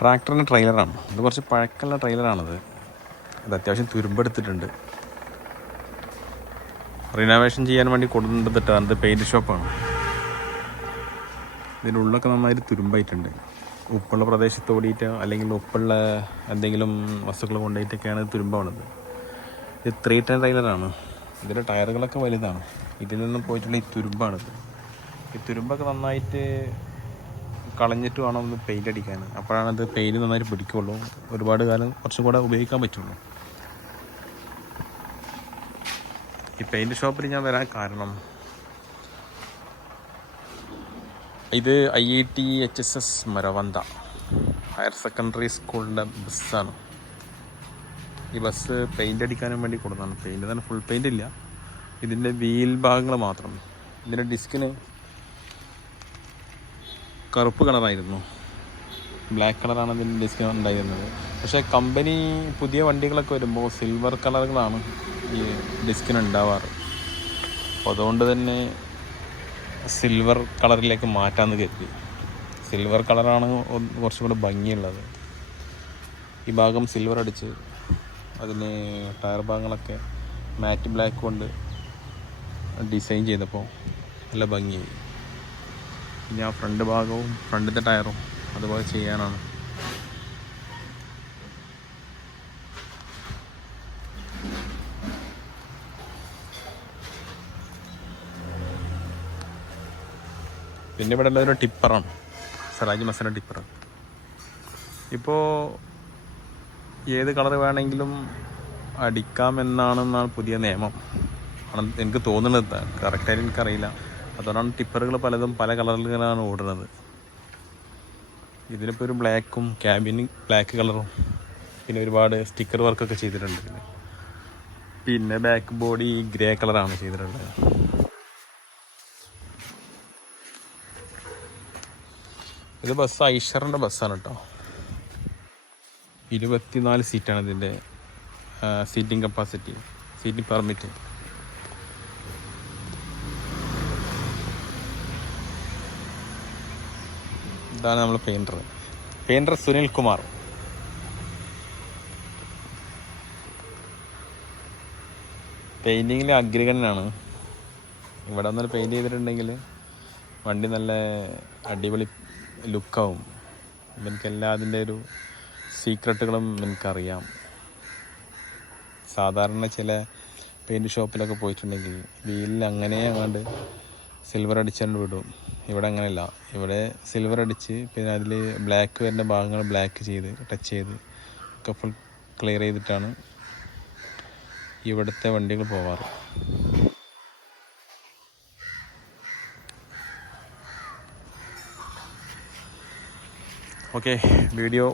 ട്രാക്ടറിൻ്റെ ട്രെയിലറാണ്. ഇത് കുറച്ച് പഴക്കമുള്ള ട്രെയിലറാണിത്. ഇത് അത്യാവശ്യം തുരുമ്പെടുത്തിട്ടുണ്ട്. റിനോവേഷൻ ചെയ്യാൻ വേണ്ടി കൊണ്ടുവന്നിട്ടാണ്. ഇത് പെയിൻറ്റ് ഷോപ്പാണ്. ഇതിൻ്റെ ഉള്ളൊക്കെ നന്നായിട്ട് തുരുമ്പായിട്ടുണ്ട്. ഉപ്പുള്ള പ്രദേശത്ത് ഓടിയിട്ട് അല്ലെങ്കിൽ ഉപ്പുള്ള എന്തെങ്കിലും വസ്തുക്കൾ കൊണ്ടുപോയിട്ടൊക്കെയാണ് തുരുമ്പാവുന്നത്. ഇത് 310 ട്രെയിലറാണ്. ഇതിൻ്റെ ടയറുകളൊക്കെ വലുതാണ്. ഇതിൽ നിന്നും പോയിട്ടുള്ള ഈ തുരുമ്പാണിത്. ഈ തുരുമ്പൊക്കെ നന്നായിട്ട് കളഞ്ഞിട്ട് വേണം ഒന്ന് പെയിൻ്റ് അടിക്കാൻ. അപ്പോഴാണത് പെയിൻറ്റ് നന്നായിട്ട് പിടിക്കുള്ളൂ. ഒരുപാട് കാലം കുറച്ചും കൂടെ ഉപയോഗിക്കാൻ പറ്റുള്ളൂ. ഈ പെയിൻറ്റ് ഷോപ്പിൽ ഞാൻ വരാൻ കാരണം ഇത് IIT HSS Maravantha higher secondary സ്കൂളിൻ്റെ ബസ്സാണ്. ഈ ബസ് പെയിൻ്റ് അടിക്കാനും വേണ്ടി കൊടുത്തതാണ്. പെയിൻറ്റ് തന്നെ ഫുൾ പെയിൻ്റ് ഇല്ല, ഇതിൻ്റെ വീൽ ഭാഗങ്ങൾ മാത്രം. ഇതിൻ്റെ ഡിസ്കിന് കറുപ്പ് കളറായിരുന്നു, ബ്ലാക്ക് കളറാണ് ഇതിൻ്റെ ഡിസ്കിന് ഉണ്ടായിരുന്നത്. പക്ഷേ കമ്പനി പുതിയ വണ്ടികളൊക്കെ വരുമ്പോൾ സിൽവർ കളറുകളാണ് ഈ ഡിസ്കിന് ഉണ്ടാവാറ്. അപ്പോൾ അതുകൊണ്ട് തന്നെ സിൽവർ കളറിലേക്ക് മാറ്റാമെന്ന് കരുതി. സിൽവർ കളറാണ് കുറച്ചും കൂടെ ഭംഗിയുള്ളത്. ഈ ഭാഗം സിൽവർ അടിച്ച് അതിന് ടയർ ഭാഗങ്ങളൊക്കെ മാറ്റ് ബ്ലാക്ക് കൊണ്ട് ഡിസൈൻ ചെയ്തപ്പോൾ നല്ല ഭംഗിയായി. ഇനി ആ ഫ്രണ്ട് ഭാഗവും ഫ്രണ്ടിൻ്റെ ടയറും അതുപോലെ ചെയ്യാനാണ്. പിന്നെ ഇവിടെ ഉള്ളൊരു ടിപ്പറാണ്, സ്വരാജ് മസന ടിപ്പർ. ഇപ്പോൾ ഏത് കളർ വേണമെങ്കിലും അടിക്കാമെന്നാണെന്നാണ് പുതിയ നിയമം. എനിക്ക് തോന്നുന്നത്, കറക്റ്റായിട്ട് എനിക്കറിയില്ല. അതുകൊണ്ടാണ് ടിപ്പറുകൾ പലതും പല കളറുകളാണ് ഓടുന്നത്. ഇതിലിപ്പോൾ ഒരു ബ്ലാക്കും ക്യാബിന് ബ്ലാക്ക് കളറും പിന്നെ ഒരുപാട് സ്റ്റിക്കർ വർക്കൊക്കെ ചെയ്തിട്ടുണ്ട്. പിന്നെ ബാക്ക് ബോഡി ഗ്രേ കളറാണ് ചെയ്തിട്ടുള്ളത്. ഇത് ബസ് ഐഷറിൻ്റെ ബസ്സാണ് കേട്ടോ. 24 സീറ്റാണ് ഇതിൻ്റെ സീറ്റിംഗ് കപ്പാസിറ്റി, സീറ്റിംഗ് പെർമിറ്റ്. ഇതാണ് നമ്മൾ പെയിൻറ്റർ സുനിൽ കുമാർ. പെയിൻറ്റിങ്ങിൽ അഗ്രഗണ്യനാണ്. ഇവിടെ ഒന്നൊരു പെയിൻറ്റ് ചെയ്തിട്ടുണ്ടെങ്കിൽ വണ്ടി നല്ല അടിപൊളി ലുക്കാവും. എനിക്കെല്ലാ അതിൻ്റെ ഒരു സീക്രട്ടുകളും എനിക്കറിയാം. സാധാരണ ചില പെയിൻറ്റ് ഷോപ്പിലൊക്കെ പോയിട്ടുണ്ടെങ്കിൽ വീലിൽ അങ്ങനെ അങ്ങാണ്ട് സിൽവർ അടിച്ചുകൊണ്ട് വിടും. ഇവിടെ അങ്ങനെയല്ല. ഇവിടെ സിൽവർ അടിച്ച് പിന്നെ അതിൽ ബ്ലാക്ക് വരുന്ന ഭാഗങ്ങൾ ബ്ലാക്ക് ചെയ്ത് ടച്ച് ചെയ്ത് ഒക്കെ ഫുൾ ക്ലിയർ ചെയ്തിട്ടാണ് ഇവിടുത്തെ വണ്ടികൾ പോവാറ്. ഓക്കെ, വീഡിയോ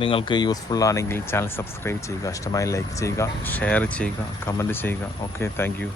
നിങ്ങൾക്ക് യൂസ്ഫുൾ ആണെങ്കിൽ ചാനൽ സബ്സ്ക്രൈബ് ചെയ്യുക, ഇഷ്ടമായി ലൈക്ക് ചെയ്യുക, ഷെയർ ചെയ്യുക, കമൻറ്റ് ചെയ്യുക. Okay, thank you.